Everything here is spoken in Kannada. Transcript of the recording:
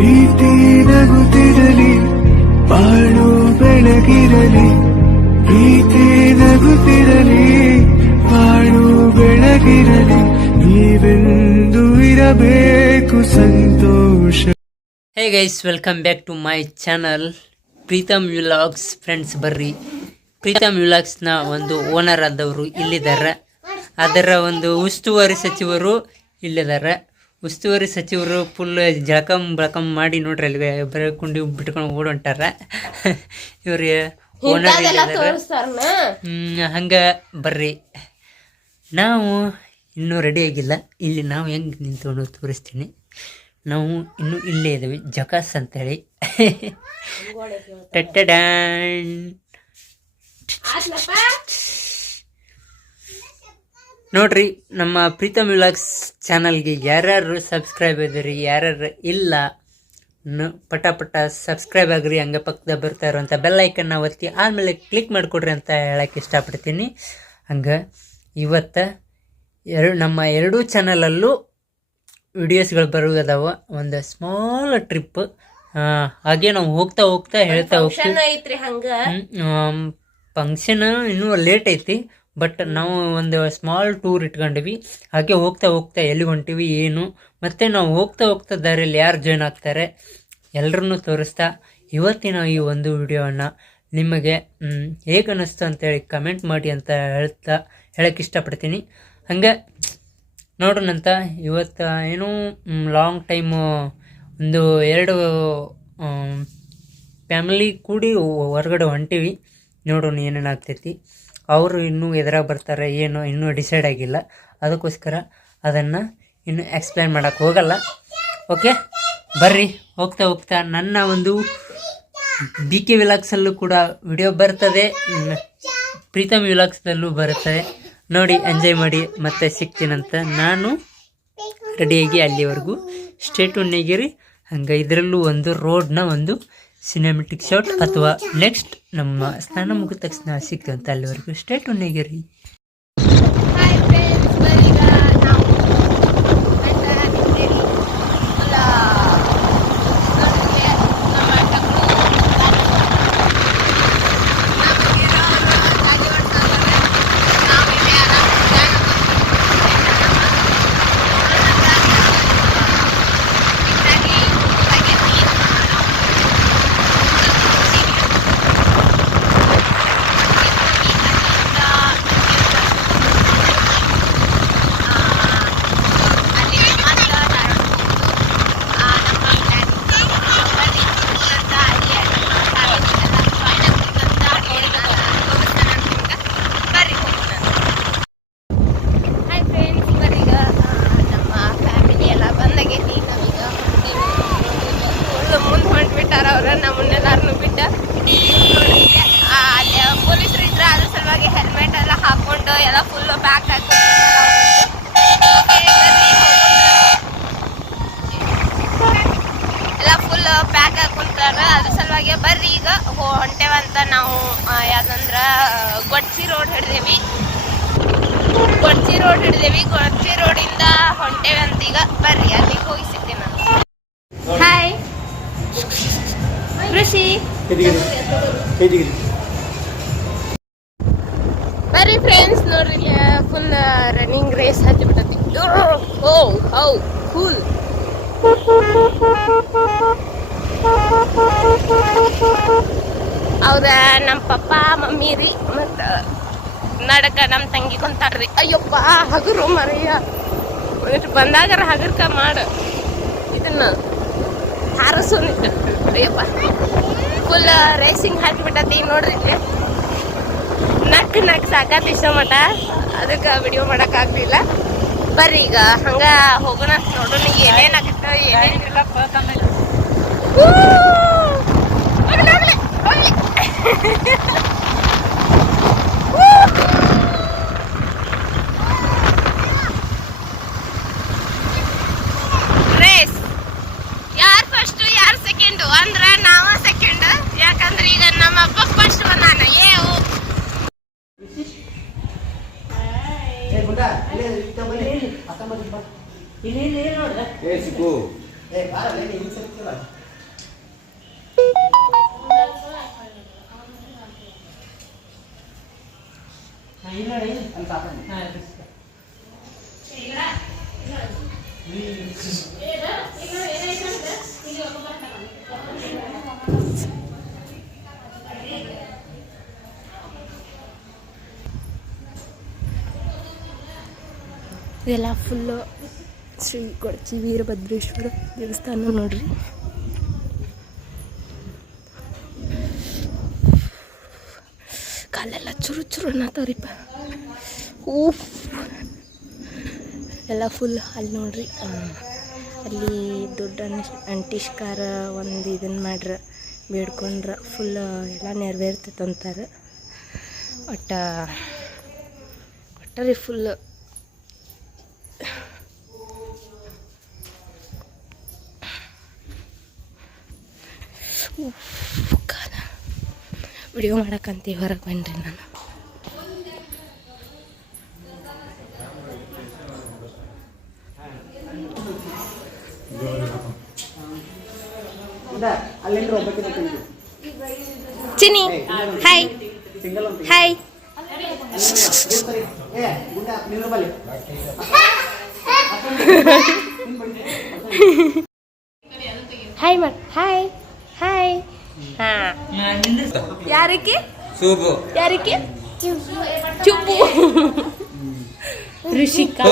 ಪ್ರೀತಿ ನಗುತ್ತಿರಲಿ, ಬಾಳು ಬೆಳಗಿರಲಿ, ಪ್ರೀತಿ ನಗುತ್ತಿರಲಿ, ಬಾಳು ಬೆಳಗಿರಲಿ, ನೀವೆಂದು ಇರಬೇಕು ಸಂತೋಷ. Hey guys welcome back to my channel Preetham vlogs friends ಬರ್ರಿ. ಪ್ರೀತಮ್ ವ್ಲಾಗ್ಸ್ನ ಒಂದು ಓನರ್ ಆದವರು ಇಲ್ಲಿದ್ದಾರೆ. ಅದರ ಒಂದು ಉಸ್ತುವಾರಿ ಸಚಿವರು ಇಲ್ಲಿದ್ದಾರೆ. ಉಸ್ತುವಾರಿ ಸಚಿವರು ಫುಲ್ ಜಳಕಂ ಬಳಕಂ ಮಾಡಿ ನೋಡ್ರಿ ಅಲ್ಲಿ ಬರೀ ಕುಂಡಿ ಬಿಟ್ಕೊಂಡು ಓಡೊಂಟಾರ. ಇವ್ರ ಓನರ್ ಹ್ಮ್ ಹಂಗ ಬರ್ರಿ. ನಾವು ಇನ್ನೂ ರೆಡಿ ಆಗಿಲ್ಲ. ಇಲ್ಲಿ ನಾವು ಹೆಂಗೆ ನಿಂತ್ಕೊಂಡು ತೋರಿಸ್ತೀನಿ. ನಾವು ಇನ್ನೂ ಇಲ್ಲೇ ಇದ್ದೀವಿ. ಜಕಾಸ್ ಅಂತೇಳಿ. ಟಟ್ಟಡ್ಯಾನ್. ನೋಡ್ರಿ ನಮ್ಮ ಪ್ರೀತಮ್ ವಿಲಾಕ್ಸ್ ಚಾನಲ್ಗೆ ಯಾರ್ಯಾರು ಸಬ್ಸ್ಕ್ರೈಬ್ ಇದ್ದೀರಿ ಯಾರ್ಯಾರು ಇಲ್ಲ ಪಟ ಪಟ ಸಬ್ಸ್ಕ್ರೈಬ್ ಆಗ್ರಿ ಹಂಗೆ ಪಕ್ಕದ ಬರ್ತಾ ಇರುವಂಥ ಬೆಲ್ ಐಕನ್ನ ಒತ್ತಿ ಆಮೇಲೆ ಕ್ಲಿಕ್ ಮಾಡಿಕೊಡ್ರಿ ಅಂತ ಹೇಳಕ್ಕೆ ಇಷ್ಟಪಡ್ತೀನಿ. ಹಂಗೆ ಇವತ್ತು ಎರಡು ನಮ್ಮ ಎರಡೂ ಚಾನಲಲ್ಲೂ ವಿಡಿಯೋಸ್ಗಳು ಬರುವುದವ. ಒಂದು ಸ್ಮಾಲ್ ಟ್ರಿಪ್ ಹಾಗೆ ನಾವು ಹೋಗ್ತಾ ಹೋಗ್ತಾ ಹೇಳ್ತಾ ಹೋಗ್ತೀವಿ ಫಂಕ್ಷನ್ ಇನ್ನೂ ಲೇಟ್ ಐತಿ. ಬಟ್ ನಾವು ಒಂದು ಸ್ಮಾಲ್ ಟೂರ್ ಇಟ್ಕೊಂಡಿವಿ. ಹಾಗೆ ಹೋಗ್ತಾ ಹೋಗ್ತಾ ಎಲ್ಲಿ ಹೊಂಟಿವಿ, ಏನು? ಮತ್ತು ನಾವು ಹೋಗ್ತಾ ಹೋಗ್ತಾ ದಾರಿಯಲ್ಲಿ ಯಾರು ಜಾಯ್ನ್ ಆಗ್ತಾರೆ? ಎಲ್ಲರನ್ನೂ ತೋರಿಸ್ತಾ ಇವತ್ತಿನ ಈ ಒಂದು ವಿಡಿಯೋವನ್ನು ನಿಮಗೆ ಹೇಗೆ ಅನ್ನಿಸ್ತು ಅಂತೇಳಿ ಕಮೆಂಟ್ ಮಾಡಿ ಅಂತ ಹೇಳ್ತಾ ಹೇಳಕ್ಕೆ ಇಷ್ಟಪಡ್ತೀನಿ. ಹಾಗೆ ನೋಡೋಣಂತ ಇವತ್ತು ಏನೋ ಲಾಂಗ್ ಟೈಮು ಒಂದು ಎರಡು ಫ್ಯಾಮಿಲಿ ಕೂಡಿ ಹೊರಗಡೆ ಹೊಂಟಿವಿ. ನೋಡೋಣ ಏನೇನು ಆಗ್ತೈತಿ ಅವರು ಇನ್ನೂ ಎದುರಾಗ ಬರ್ತಾರೆ, ಏನೋ ಇನ್ನೂ ಡಿಸೈಡ್ ಆಗಿಲ್ಲ. ಅದಕ್ಕೋಸ್ಕರ ಅದನ್ನು ಇನ್ನು ಎಕ್ಸ್ಪ್ಲೈನ್ ಮಾಡೋಕ್ಕೆ ಹೋಗಲ್ಲ. ಓಕೆ ಬರ್ರಿ, ಹೋಗ್ತಾ ಹೋಗ್ತಾ ನನ್ನ ಒಂದು ಬಿ ಕೆ ವಿಲಾಕ್ಸಲ್ಲೂ ಕೂಡ ವಿಡಿಯೋ ಬರ್ತದೆ. ಪ್ರೀತಮ್ ವಿಲಾಕ್ಸ್ದಲ್ಲೂ ಬರುತ್ತದೆ ನೋಡಿ ಎಂಜಾಯ್ ಮಾಡಿ, ಮತ್ತೆ ಸಿಗ್ತೀನಂತ ನಾನು ರೆಡಿಯಾಗಿ ಅಲ್ಲಿವರೆಗೂ. ಸ್ಟೇಟ್ ನೆಗಿರಿ ಹಂಗೆ ಇದರಲ್ಲೂ ಒಂದು ರೋಡ್ನ ಒಂದು ಸಿನಿಮೆಟಿಕ್ ಶಾಟ್ ಅಥವಾ ನೆಕ್ಸ್ಟ್ ನಮ್ಮ ಸ್ನಾನ ಮುಗಿದ ತಕ್ಷಣ ಸಿಗ್ತೀವಿ ಅಂತ ಅಲ್ಲಿವರೆಗೂ. ಸ್ಟೇಟ್ ಉನ್ನೇಗಿರಿ ಹಾಯ್ ಫ್ರೆಂಡ್ಸ್ ಬರೀಗ ನಾವು ಆಯ್ತಾ ನಿಮ್ಮಲ್ಲಿ ಫುಲ್ಲ ನೋಡಿದ್ರೆ ನಮ್ಮ ಟಕ್ಕಳು ನಮಗಿರೋರು ಗಾಡಿ ಓಡ್ಸೋದ್ರೆ ನಾವು ಇಲ್ಲಿ ಆರಾಮ್ ಧ್ಯಾನ ಹಾಯ್ ಫ್ರೆಂಡ್ಸ್ ಇವರೀಗ ನಮ್ಮ ಫ್ಯಾಮಿಲಿ ಎಲ್ಲ ಬಂದಾಗೈತಿ ನಾವೀಗ ಫುಲ್ ಮುಂದೆ ಹೊಂಟ್ಬಿಟ್ಟಾರ ಅವ್ರ ನಮ್ಮನ್ನೆಲ್ಲಾರನು ಬಿಟ್ಟ ನೋಡಿದ್ರೆ, ಆ, ಅಲ್ಲಿ ಪೊಲೀಸರು ಇದ್ರೆ ಅದ್ರ ಸಲುವಾಗಿ ಹೆಲ್ಮೆಟ್ ಎಲ್ಲ ಹಾಕೊಂಡು ಎಲ್ಲ ಫುಲ್ ಬ್ಯಾಗ್ ಎಲ್ಲ ಫುಲ್ ಪ್ಯಾಕ್ ಹಾಕೊಂತಾರ ಅದ್ರ ಸಲುವಾಗಿ ಬರ್ರಿ ಈಗ. ಹೋ- ಹೊಂಟೇವಂತ ನಾವು ಯಾಕಂದ್ರೆ ಗೊಡ್ಸಿ ರೋಡ್ ಹಿಡ್ದೇವಿ. ಗೊಡ್ಸಿ ರೋಡ್ ಹಿಡಿದೇವಿ. ಗೊಡ್ಸಿ ರೋಡಿಂದ ಹೊಂಟೇವಿ ಅಂತ ಈಗ ಬರ್ರಿ. ಅಲ್ಲಿಗೆ ಹೋಗಿ ಸಿಗ್ತೀನಿ ನಾನು. ಹಾಯ್ ಕೃಷಿ ಹೌ ಕೂಲ್ ಅವ್ರ ನಮ್ಮ ಪಪ್ಪ, ಮಮ್ಮಿ ರೀ, ಮತ್ತು ನಡಕ ನಮ್ಮ ತಂಗಿ ಕುಂತಾರ್ರಿ ಅಯ್ಯಪ್ಪ, ಹಗುರು ಮರಯ್ಯ. ಬಂದಾಗರ ಹಗರ್ಕ ಮಾಡು. ಇದನ್ನ ಹಾರಸು ಅಯ್ಯಪ್ಪ ಫುಲ್ ರೇಸಿಂಗ್ ಹಾಕಿಬಿಟ್ಟತಿ ನೋಡ್ರಿ ನಕ್ ನಕ್ ಸಾಕಾತಿ ಇಷ್ಟ ಮಟ ಅದಕ್ಕೆ ವಿಡಿಯೋ ಮಾಡಕ್ ಆಗ್ಲಿಲ್ಲ. ಬರ್ರಿ ಈಗ. ಹಂಗ ಹೋಗೋಣ. ನೋಡೋಣ ಏನೇನ್ ಆಗತ್ತ ಏನೇನಿಲ್ಲ ಹೋಗ್ಲಿ ಹೋಗ್ಲಿ. ಏ ಸಿಕ್ಕು ಇದೆಲ್ಲ ಫುಲ್ಲು ಶ್ರೀ ಕೊಡಚಿ ವೀರಭದ್ರೇಶ್ವರ ದೇವಸ್ಥಾನ ನೋಡ್ರಿ. ಕಾಲೆಲ್ಲ ಚುರು ಚುರು ಅನ್ನತ್ತವ್ರಿಪ್ಪ ಊಫ್. ಎಲ್ಲ ಫುಲ್ ಅಲ್ಲಿ ನೋಡ್ರಿ. ಅಲ್ಲಿ ದೊಡ್ಡ ಅಂಟಿಷ್ಕಾರ ಒಂದು ಇದನ್ನು ಮಾಡ್ರ, ಬೇಡ್ಕೊಂಡ್ರ ಫುಲ್ ಎಲ್ಲ ನೆರವೇರ್ತೈತೆ ಅಂತಾರೆ ಒಟ್ಟು, ಒಟ್ಟಾರೆ ಫುಲ್ ಕಾಲ ವಿಡಿಯೋ ಮಾಡಕ್ಕಂತ ಹೊರಗೆ ಬನ್ರಿ ನಾನು. ಚಿನಿ ಹಾಯ್ ಹಾಯ್ ಹಾಯ್ ಮಾಡ್ ಹಾಯ್ ಹಾಯ್. ಹಾ. ಯಾರಿಗೆ ಸೂಪು ಯಾರಿಗೆ ಚುಪ್ಪು. ಋಷಿಕಾ.